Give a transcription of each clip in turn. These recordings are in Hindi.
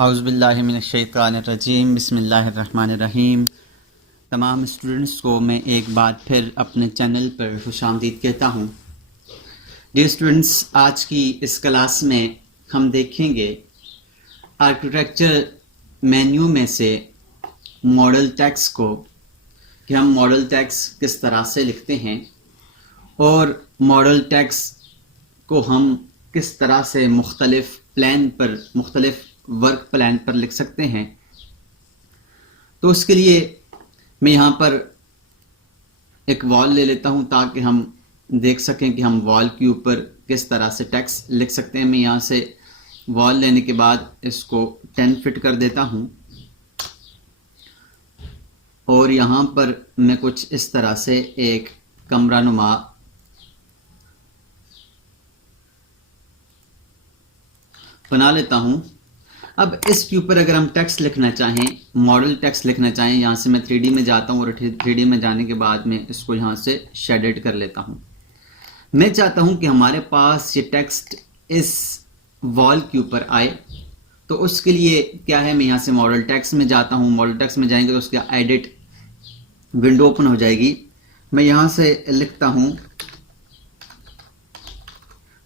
औज़ुबिल्लाहिमिनश्शैतानिर्रजीम बिस्मिल्लाहिर्रहमानिर्रहीम। तमाम स्टूडेंट्स को मैं एक बार फिर अपने चैनल पर खुशामदीद कहता हूँ। डियर स्टूडेंट्स, आज की इस क्लास में हम देखेंगे आर्किटेक्चर मेन्यू में से मॉडल टेक्स्ट को, कि हम मॉडल टेक्स्ट किस तरह से लिखते हैं और मॉडल टेक्स्ट को हम किस तरह से मुख्तलिफ प्लान पर, मुख्तलिफ वर्क प्लान पर लिख सकते हैं। तो उसके लिए मैं यहाँ पर एक वॉल ले लेता हूँ ताकि हम देख सकें कि हम वॉल के ऊपर किस तरह से टेक्स्ट लिख सकते हैं। मैं यहाँ से वॉल लेने के बाद इसको 10 फिट कर देता हूँ और यहाँ पर मैं कुछ इस तरह से एक कमरा नुमा बना लेता हूँ। अब इसके ऊपर अगर हम टेक्स्ट लिखना चाहें, मॉडल टेक्स्ट लिखना चाहें, यहाँ से मैं 3D में जाता हूँ और 3D में जाने के बाद मैं इसको यहाँ से शेडेड कर लेता हूँ। मैं चाहता हूँ कि हमारे पास ये टेक्स्ट इस वॉल के ऊपर आए, तो उसके लिए क्या है, मैं यहाँ से मॉडल टेक्स्ट में जाता हूँ। मॉडल टेक्स्ट में जाएंगे तो उसका एडिट विंडो ओपन हो जाएगी। मैं यहाँ से लिखता हूँ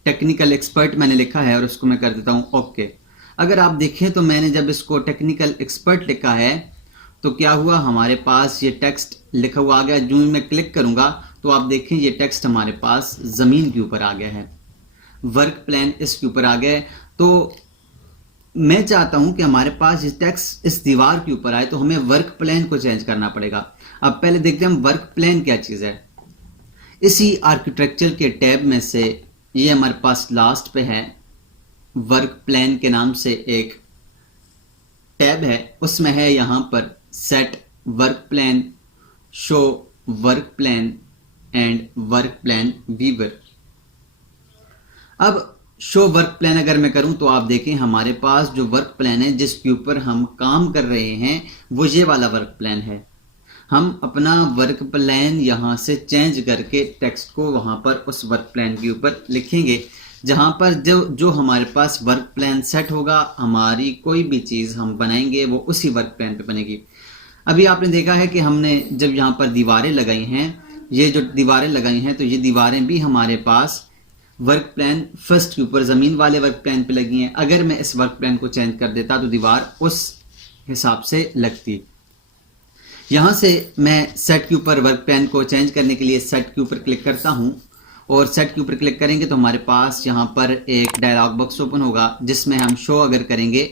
टेक्निकल एक्सपर्ट, मैंने लिखा है और उसको मैं कर देता हूँ ओके। अगर आप देखें तो मैंने जब इसको टेक्निकल एक्सपर्ट लिखा है तो क्या हुआ, हमारे पास ये टेक्स्ट लिखा हुआ आ गया। जो ही मैं क्लिक करूंगा तो आप देखें ये टेक्स्ट हमारे पास ज़मीन के ऊपर आ गया है, वर्क प्लान इसके ऊपर आ गया है। तो मैं चाहता हूं कि हमारे पास ये टेक्स्ट इस दीवार के ऊपर आए, तो हमें वर्क प्लान को चेंज करना पड़ेगा। अब पहले देखते हैं हम वर्क प्लान क्या चीज़ है। इसी आर्किटेक्चर के टैब में से ये हमारे पास लास्ट पे है, वर्क प्लान के नाम से एक टैब है, उसमें है यहाँ पर set work plan, show work plan and work plan viewer. अब शो वर्क प्लान अगर मैं करूं तो आप देखें हमारे पास जो वर्क प्लान है जिसके ऊपर हम काम कर रहे हैं वो ये वाला वर्क प्लान है। हम अपना वर्क प्लान यहाँ से चेंज करके टेक्स्ट को वहाँ पर उस वर्क प्लान के ऊपर लिखेंगे, जहाँ पर जो हमारे पास वर्क प्लान सेट होगा, हमारी कोई भी चीज़ हम बनाएंगे वो उसी वर्क प्लान पे बनेगी। अभी आपने देखा है कि हमने जब यहाँ पर दीवारें लगाई हैं, ये जो दीवारें लगाई हैं तो ये दीवारें भी हमारे पास वर्क प्लान फर्स्ट के ऊपर ज़मीन वाले वर्क प्लान पे लगी हैं। अगर मैं इस वर्क प्लान को चेंज कर देता तो दीवार उस हिसाब से लगती। यहाँ से मैं सेट के ऊपर वर्क प्लान को चेंज करने के लिए सेट के ऊपर क्लिक करता हूँ और सेट के ऊपर क्लिक करेंगे तो हमारे पास यहाँ पर एक डायलॉग बॉक्स ओपन होगा जिसमें हम शो अगर करेंगे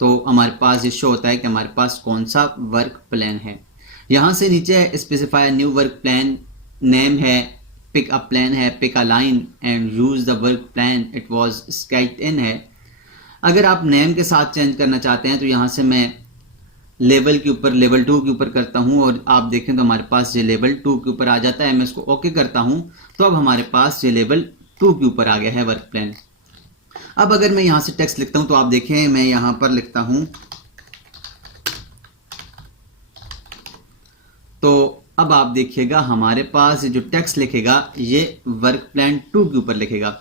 तो हमारे पास ये शो होता है कि हमारे पास कौन सा वर्क प्लान है। यहाँ से नीचे specify new work plan, name है, पिक अ प्लान है, pick a line and use the work plan it was sketched in है। अगर आप नेम के साथ चेंज करना चाहते हैं तो यहाँ से मैं लेवल के ऊपर लेवल 2 के ऊपर करता हूं और आप देखें तो हमारे पास ये लेवल 2 के ऊपर आ जाता है। मैं इसको ओके करता हूं तो अब हमारे पास ये लेवल 2 के ऊपर आ गया है वर्क प्लान। अब अगर मैं यहां से टेक्स्ट लिखता हूं तो आप देखें मैं यहां पर लिखता हूं, तो अब आप देखिएगा हमारे पास जो टेक्स्ट लिखेगा ये वर्क प्लान 2 के ऊपर लिखेगा।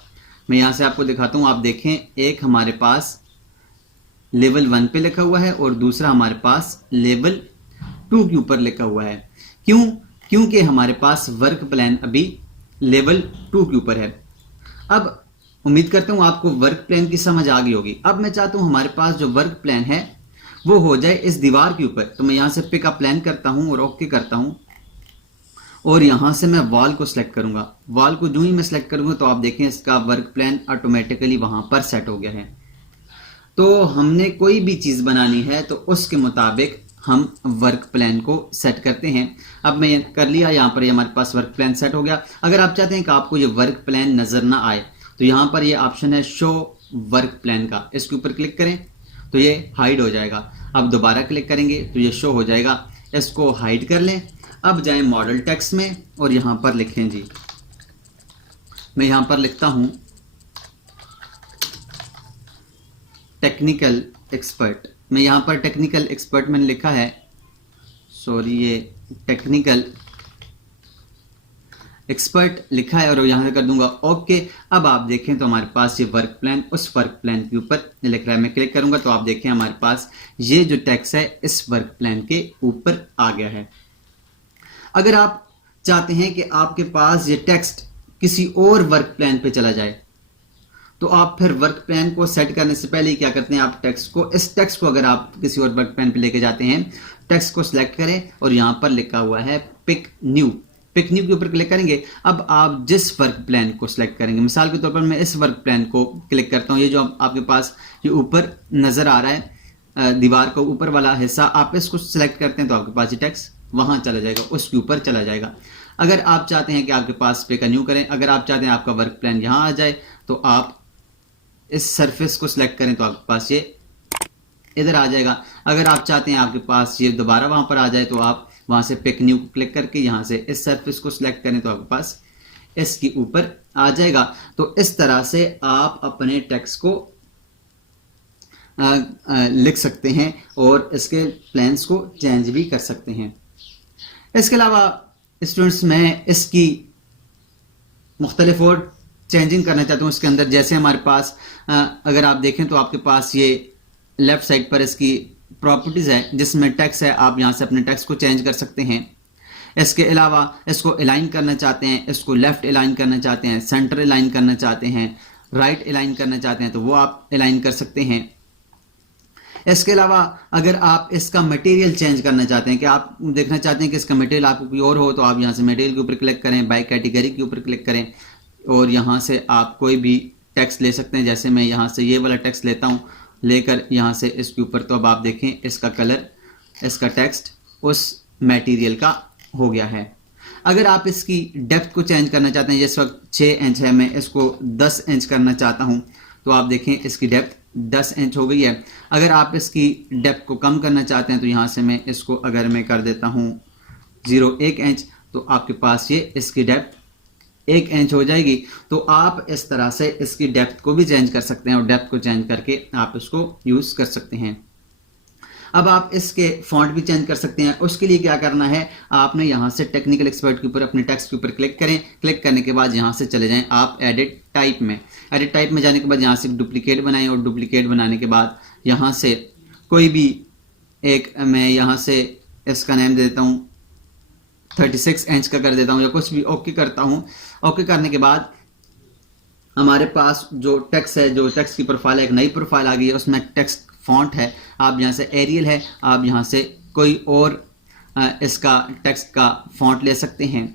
मैं यहां से आपको दिखाता हूं, आप देखें एक हमारे पास लेवल 1 पे लिखा हुआ है और दूसरा हमारे पास लेवल 2 के ऊपर लिखा हुआ है। क्योंकि हमारे पास वर्क प्लान अभी लेवल 2 के ऊपर है। अब उम्मीद करता हूं आपको वर्क प्लान की समझ आ गई होगी। अब मैं चाहता हूं हमारे पास जो वर्क प्लान है वो हो जाए इस दीवार के ऊपर, तो मैं यहां से पिक अ प्लान करता हूं और ओके करता हूं और यहां से मैं वॉल को सिलेक्ट करूंगा। वॉल को जो ही मैं सिलेक्ट करूंगा तो आप देखें इसका वर्क प्लान ऑटोमेटिकली वहां पर सेट हो गया है। तो हमने कोई भी चीज़ बनानी है तो उसके मुताबिक हम वर्क प्लान को सेट करते हैं। अब मैं कर लिया, यहाँ पर हमारे पास वर्क प्लान सेट हो गया। अगर आप चाहते हैं कि आपको ये वर्क प्लान नज़र ना आए तो यहाँ पर ये ऑप्शन है शो वर्क प्लान का, इसके ऊपर क्लिक करें तो ये हाइड हो जाएगा। अब दोबारा क्लिक करेंगे तो ये शो हो जाएगा, इसको हाइड कर लें। अब जाएं मॉडल टेक्स्ट में और यहाँ पर लिखें जी, मैं यहाँ पर लिखता हूँ टेक्निकल एक्सपर्ट। मैं यहाँ पर टेक्निकल एक्सपर्ट मैंने लिखा है, सॉरी ये टेक्निकल एक्सपर्ट लिखा है और यहाँ से कर दूंगा ओके। अब आप देखें तो हमारे पास ये वर्क प्लान उस वर्क प्लान के ऊपर लिख रहा है। मैं क्लिक करूंगा तो आप देखें हमारे पास ये जो टेक्स्ट है इस वर्क प्लान के ऊपर आ गया है। अगर आप चाहते हैं कि आपके पास ये टेक्स्ट किसी और वर्क प्लान पे चला जाए तो आप फिर वर्क प्लान को सेट करने से पहले क्या करते हैं, आप इस टेक्स्ट को अगर आप किसी और वर्क प्लान पे लेके जाते हैं, टेक्स्ट को सिलेक्ट करें और यहां पर लिखा हुआ है पिक न्यू के ऊपर क्लिक करेंगे। अब आप जिस वर्क प्लान को सिलेक्ट करेंगे, मिसाल के तौर पर मैं इस वर्क प्लान को क्लिक करता हूं, ये जो आपके पास ये ऊपर नजर आ रहा है दीवार का ऊपर वाला हिस्सा, आप इसको सिलेक्ट करते हैं तो आपके पास ये टेक्स्ट वहां चला जाएगा, उसके ऊपर चला जाएगा। अगर आप चाहते हैं कि आपके पास पिक न्यू करें, अगर आप चाहते हैं आपका वर्क प्लान यहां आ जाए तो आप इस सरफेस को सिलेक्ट करें तो आपके पास ये इधर आ जाएगा। अगर आप चाहते हैं आपके पास ये दोबारा वहां पर आ जाए तो आप वहां से पिक न्यू को क्लिक करके यहां से इस सरफेस को सिलेक्ट करें तो आपके पास इसके ऊपर आ जाएगा। तो इस तरह से आप अपने टेक्स्ट को लिख सकते हैं और इसके प्लान्स को चेंज भी कर सकते हैं। इसके अलावा स्टूडेंट्स मैं इसकी मुख्तलिफ और चेंजिंग करना चाहता हूँ इसके अंदर। जैसे हमारे पास अगर आप देखें तो आपके पास ये लेफ्ट साइड पर इसकी प्रॉपर्टीज है जिसमें टेक्स्ट है, आप यहाँ से अपने टेक्स्ट को चेंज कर सकते हैं। इसके अलावा इसको अलाइन करना चाहते हैं, इसको लेफ्ट अलाइन करना चाहते हैं, सेंटर अलाइन करना चाहते हैं, राइट अलाइन करना चाहते हैं तो वो आप अलाइन कर सकते हैं। इसके अलावा अगर आप इसका मटेरियल चेंज करना चाहते हैं कि आप देखना चाहते हैं कि इसका मटेरियल आपको कोई और हो तो आप यहाँ से मटेरियल के ऊपर क्लिक करें, बाय कैटेगरी के ऊपर क्लिक करें और यहाँ से आप कोई भी टेक्स्ट ले सकते हैं। जैसे मैं यहाँ से ये वाला टेक्स्ट लेता हूँ, लेकर यहाँ से इसके ऊपर, तो अब आप देखें इसका कलर, इसका टेक्स्ट उस मटेरियल का हो गया है। अगर आप इसकी डेप्थ को चेंज करना चाहते हैं, जिस वक्त 6 इंच है, मैं इसको 10 इंच करना चाहता हूँ तो आप देखें इसकी डेप्थ 10 इंच हो गई है। अगर आप इसकी डेप्थ को कम करना चाहते हैं तो यहाँ से मैं इसको अगर मैं कर देता हूँ 0.1 इंच तो आपके पास ये इसकी डेप्थ 1 इंच हो जाएगी। तो आप इस तरह से इसकी डेप्थ को भी चेंज कर सकते हैं और डेप्थ को चेंज करके आप इसको यूज कर सकते हैं। अब आप इसके फॉन्ट भी चेंज कर सकते हैं। उसके लिए क्या करना है, आपने यहाँ से टेक्निकल एक्सपर्ट के ऊपर अपने टेक्स्ट के ऊपर क्लिक करें। क्लिक करने के बाद यहाँ से चले जाएं आप एडिट टाइप में। एडिट टाइप में जाने के बाद यहाँ से डुप्लीकेट बनाएं और डुप्लीकेट बनाने के बाद यहाँ से कोई भी एक, मैं यहाँ से इसका नेम दे देता हूँ 36 इंच का कर देता हूँ या कुछ भी, ओके करता हूँ। ओके करने के बाद हमारे पास जो टेक्स्ट है, जो टेक्स्ट की प्रोफाइल है, एक नई प्रोफाइल आ गई है, उसमें टेक्स्ट फॉन्ट है, आप यहाँ से एरियल है, आप यहाँ से कोई और इसका टेक्स्ट का फॉन्ट ले सकते हैं।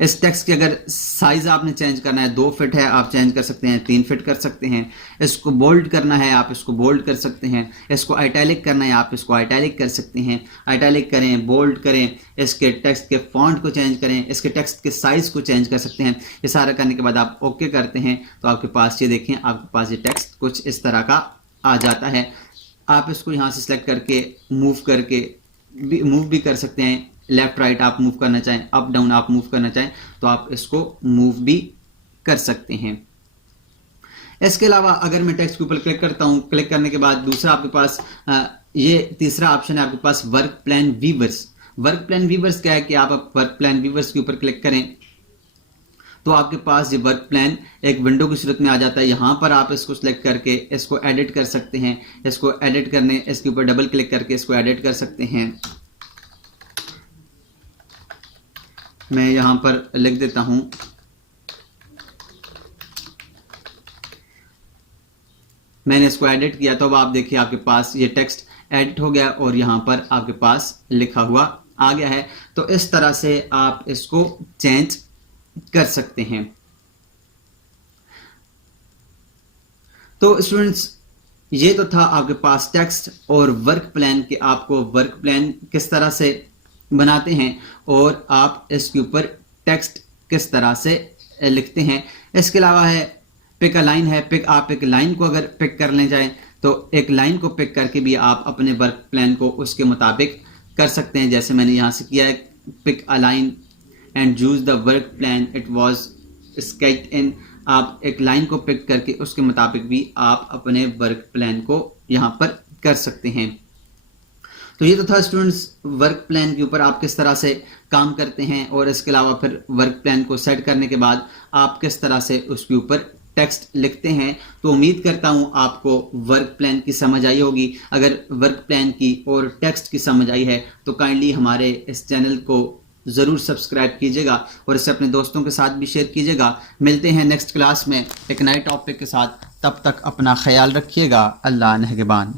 इस टेक्स्ट के अगर साइज आपने चेंज करना है, 2 फीट है आप चेंज कर सकते हैं, 3 फीट कर सकते हैं। इसको बोल्ड करना है आप इसको बोल्ड कर सकते हैं। इसको आइटैलिक करना है आप इसको आइटैलिक कर सकते हैं। आइटैलिक करें, बोल्ड करें, इसके टेक्स्ट के फॉन्ट को चेंज करें, इसके टेक्स्ट के साइज को चेंज कर सकते हैं। ये सारा करने के बाद आप ओके करते हैं तो आपके पास ये देखें, आपके पास ये टेक्स्ट कुछ इस तरह का आ जाता है। आप इसको यहाँ से सिलेक्ट करके मूव भी कर सकते हैं। लेफ्ट राइट आप मूव करना चाहें, अप डाउन आप मूव करना चाहें तो आप इसको मूव भी कर सकते हैं। इसके अलावा अगर मैं टेक्स्ट के ऊपर क्लिक करता हूं, क्लिक करने के बाद दूसरा आपके पास ये तीसरा ऑप्शन है आपके पास work plan viewers. Work plan viewers क्या है कि आप वर्क प्लान वीवर्स के ऊपर क्लिक करें तो आपके पास ये वर्क प्लान एक विंडो की सूरत में आ जाता है। यहां पर आप इसको सिलेक्ट करके इसको एडिट कर सकते हैं। इसको एडिट करने, इसके ऊपर डबल क्लिक करके इसको एडिट कर सकते हैं। मैं यहां पर लिख देता हूं मैंने इसको एडिट किया तो अब आप देखिए आपके पास ये टेक्स्ट एडिट हो गया और यहां पर आपके पास लिखा हुआ आ गया है। तो इस तरह से आप इसको चेंज कर सकते हैं। तो स्टूडेंट्स ये तो था आपके पास टेक्स्ट और वर्क प्लान के, आपको वर्क प्लान किस तरह से बनाते हैं और आप इसके ऊपर टेक्स्ट किस तरह से लिखते हैं। इसके अलावा है पिक अ लाइन है। आप एक लाइन को अगर पिक कर ले जाएं तो एक लाइन को पिक करके भी आप अपने वर्क प्लान को उसके मुताबिक कर सकते हैं। जैसे मैंने यहाँ से किया है, pick a line and choose the work plan it was sketched in. आप एक लाइन को पिक करके उसके मुताबिक भी आप अपने वर्क प्लान को यहाँ पर कर सकते हैं। तो ये तो था स्टूडेंट्स वर्क प्लान के ऊपर आप किस तरह से काम करते हैं, और इसके अलावा फिर वर्क प्लान को सेट करने के बाद आप किस तरह से उसके ऊपर टेक्स्ट लिखते हैं। तो उम्मीद करता हूं आपको वर्क प्लान की समझ आई होगी। अगर वर्क प्लान की और टेक्स्ट की समझ आई है तो काइंडली हमारे इस चैनल को ज़रूर सब्सक्राइब कीजिएगा और इसे अपने दोस्तों के साथ भी शेयर कीजिएगा। मिलते हैं नेक्स्ट क्लास में एक नए टॉपिक के साथ, तब तक अपना ख्याल रखिएगा। अल्लाह निगहबान।